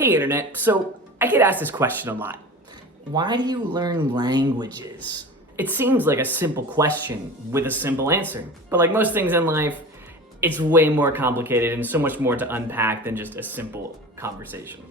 Hey internet, so I get asked this question a lot. Why do you learn languages? It seems like a simple question with a simple answer, but like most things in life, it's way more complicated and so much more to unpack than just a simple conversation.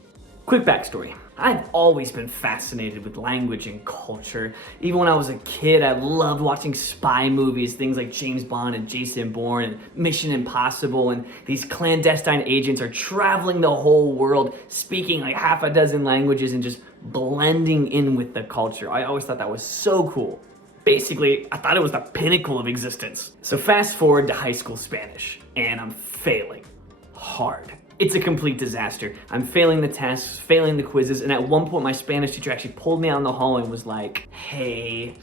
Quick backstory. I've always been fascinated with language and culture. Even when I was a kid, I loved watching spy movies, things like James Bond and Jason Bourne and Mission Impossible, and these clandestine agents are traveling the whole world, speaking like half a dozen languages and just blending in with the culture. I always thought that was so cool. Basically, I thought it was the pinnacle of existence. So fast forward to high school Spanish, and I'm failing hard. It's a complete disaster. I'm failing the tests, failing the quizzes, and at one point my Spanish teacher actually pulled me out in the hall and was like, hey,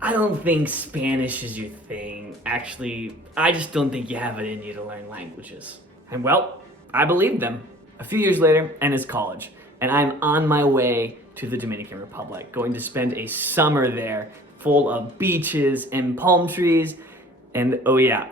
I don't think Spanish is your thing. Actually, I just don't think you have it in you to learn languages. And well, I believed them. A few years later, and it's college, and I'm on my way to the Dominican Republic, going to spend a summer there full of beaches and palm trees, and oh yeah,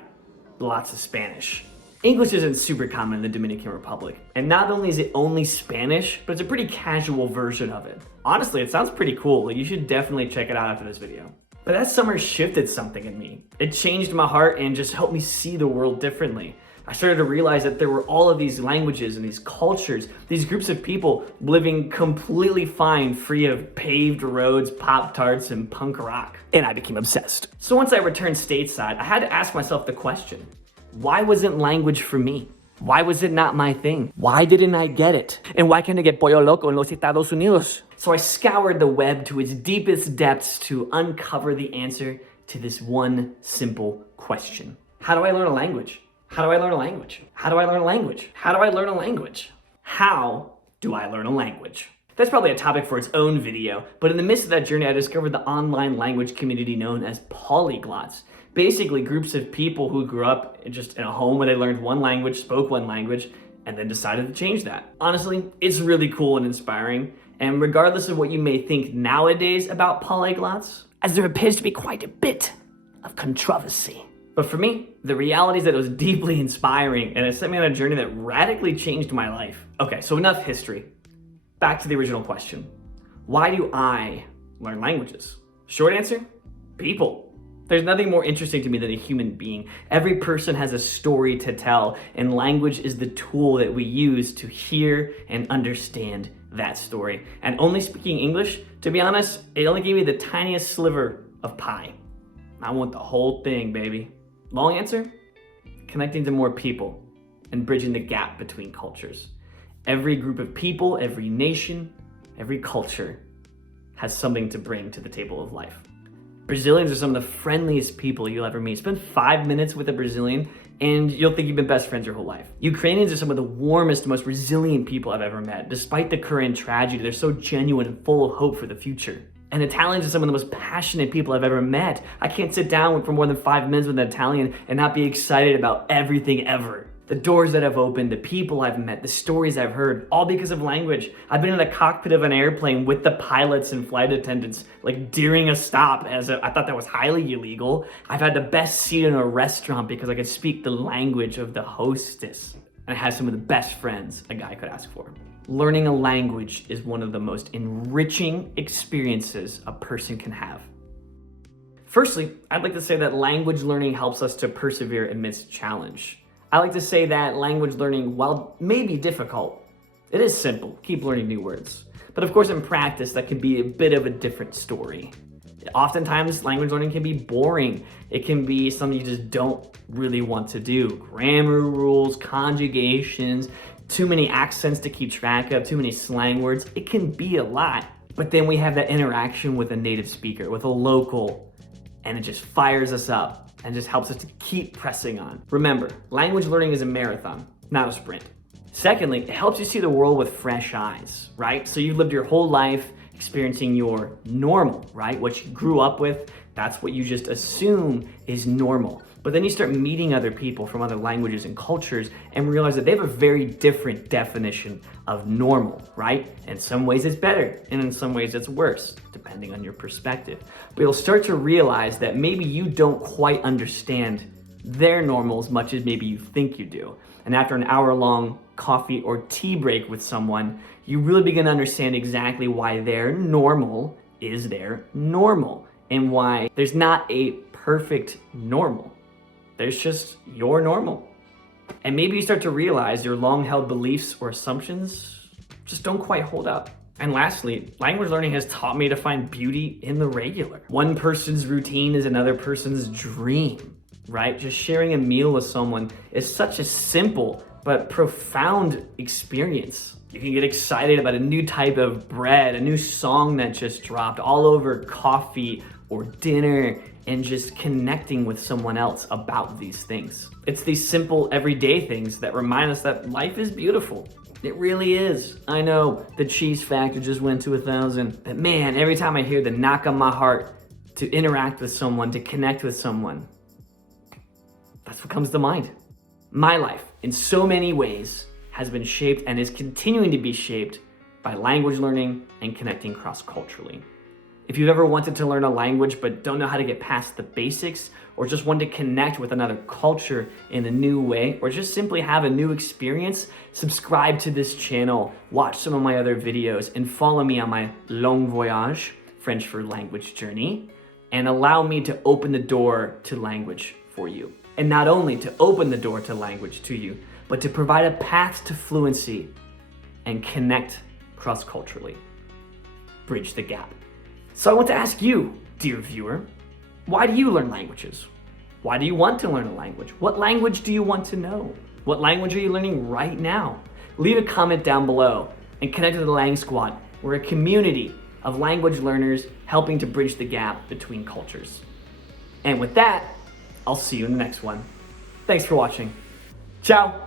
lots of Spanish. English isn't super common in the Dominican Republic, and not only is it only Spanish, but it's a pretty casual version of it. Honestly, it sounds pretty cool. You should definitely check it out after this video. But that summer shifted something in me. It changed my heart and just helped me see the world differently. I started to realize that there were all of these languages and these cultures, these groups of people living completely fine, free of paved roads, Pop-Tarts, and punk rock. And I became obsessed. So once I returned stateside, I had to ask myself the question, why wasn't language for me? Why was it not my thing? Why didn't I get it? And why can't I get pollo loco en los Estados Unidos? So I scoured the web to its deepest depths to uncover the answer to this one simple question. How do I learn a language? How do I learn a language? How do I learn a language? How do I learn a language? How do I learn a language? That's probably a topic for its own video, but in the midst of that journey, I discovered the online language community known as polyglots. Basically, groups of people who grew up just in a home where they learned one language, spoke one language, and then decided to change that. Honestly, it's really cool and inspiring, and regardless of what you may think nowadays about polyglots, as there appears to be quite a bit of controversy. But for me, the reality is that it was deeply inspiring, and it set me on a journey that radically changed my life. Okay, so enough history. Back to the original question. Why do I learn languages? Short answer, people. There's nothing more interesting to me than a human being. Every person has a story to tell, and language is the tool that we use to hear and understand that story. And only speaking English, to be honest, it only gave me the tiniest sliver of pie. I want the whole thing, baby. Long answer, connecting to more people and bridging the gap between cultures. Every group of people, every nation, every culture has something to bring to the table of life. Brazilians are some of the friendliest people you'll ever meet. Spend 5 minutes with a Brazilian and you'll think you've been best friends your whole life. Ukrainians are some of the warmest, most resilient people I've ever met. Despite the current tragedy, they're so genuine and full of hope for the future. And Italians are some of the most passionate people I've ever met. I can't sit down for more than 5 minutes with an Italian and not be excited about everything ever. The doors that have opened, the people I've met, the stories I've heard, all because of language. I've been in the cockpit of an airplane with the pilots and flight attendants, like during a stop, I thought that was highly illegal. I've had the best seat in a restaurant because I could speak the language of the hostess. And I had some of the best friends a guy could ask for. Learning a language is one of the most enriching experiences a person can have. Firstly, I'd like to say that language learning helps us to persevere amidst challenge. I like to say that language learning, while maybe difficult, it is simple. Keep learning new words. But of course, in practice, that can be a bit of a different story. Oftentimes, language learning can be boring. It can be something you just don't really want to do. Grammar rules, conjugations, too many accents to keep track of, too many slang words. It can be a lot. But then we have that interaction with a native speaker, with a local, and it just fires us up and just helps us to keep pressing on. Remember, language learning is a marathon, not a sprint. Secondly, it helps you see the world with fresh eyes, right? So you've lived your whole life experiencing your normal, right? What you grew up with, that's what you just assume is normal. But then you start meeting other people from other languages and cultures and realize that they have a very different definition of normal, right? In some ways it's better, and in some ways it's worse, depending on your perspective. But you'll start to realize that maybe you don't quite understand their normal as much as maybe you think you do. And after an hour-long coffee, or tea break with someone, you really begin to understand exactly why their normal is their normal and why there's not a perfect normal. There's just your normal. And maybe you start to realize your long-held beliefs or assumptions just don't quite hold up. And lastly, language learning has taught me to find beauty in the regular. One person's routine is another person's dream, right? Just sharing a meal with someone is such a simple but profound experience. You can get excited about a new type of bread, a new song that just dropped, all over coffee or dinner, and just connecting with someone else about these things. It's these simple everyday things that remind us that life is beautiful. It really is. I know the cheese factor just went to 1,000, but man, every time I hear the knock on my heart to interact with someone, to connect with someone, that's what comes to mind. My life, in so many ways, has been shaped and is continuing to be shaped by language learning and connecting cross-culturally. If you've ever wanted to learn a language but don't know how to get past the basics, or just want to connect with another culture in a new way, or just simply have a new experience, subscribe to this channel, watch some of my other videos, and follow me on my Langue Voyage, French for language journey, and allow me to open the door to language for you. And not only to open the door to language to you, but to provide a path to fluency and connect cross-culturally. Bridge the gap. So I want to ask you, dear viewer, why do you learn languages? Why do you want to learn a language? What language do you want to know? What language are you learning right now? Leave a comment down below and connect to the Lang Squad. We're a community of language learners helping to bridge the gap between cultures. And with that, I'll see you in the next one. Thanks for watching. Ciao.